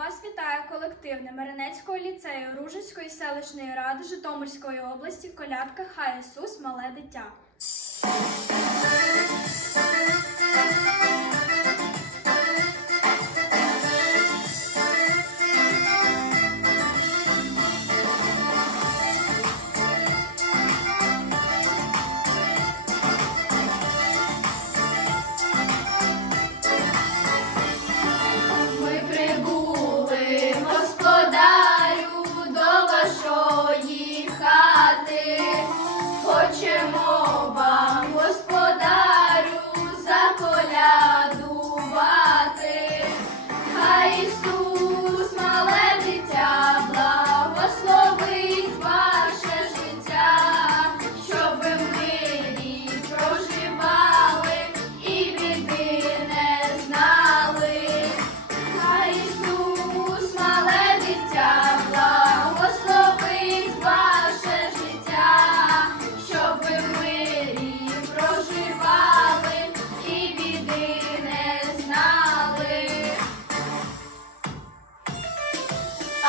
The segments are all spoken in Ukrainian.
Вас вітає колектив Немеренецького ліцею Ружицької селищної ради Житомирської області колядка Хай Ісус, мале дитя.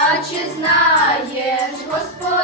А чи знаєш Господь?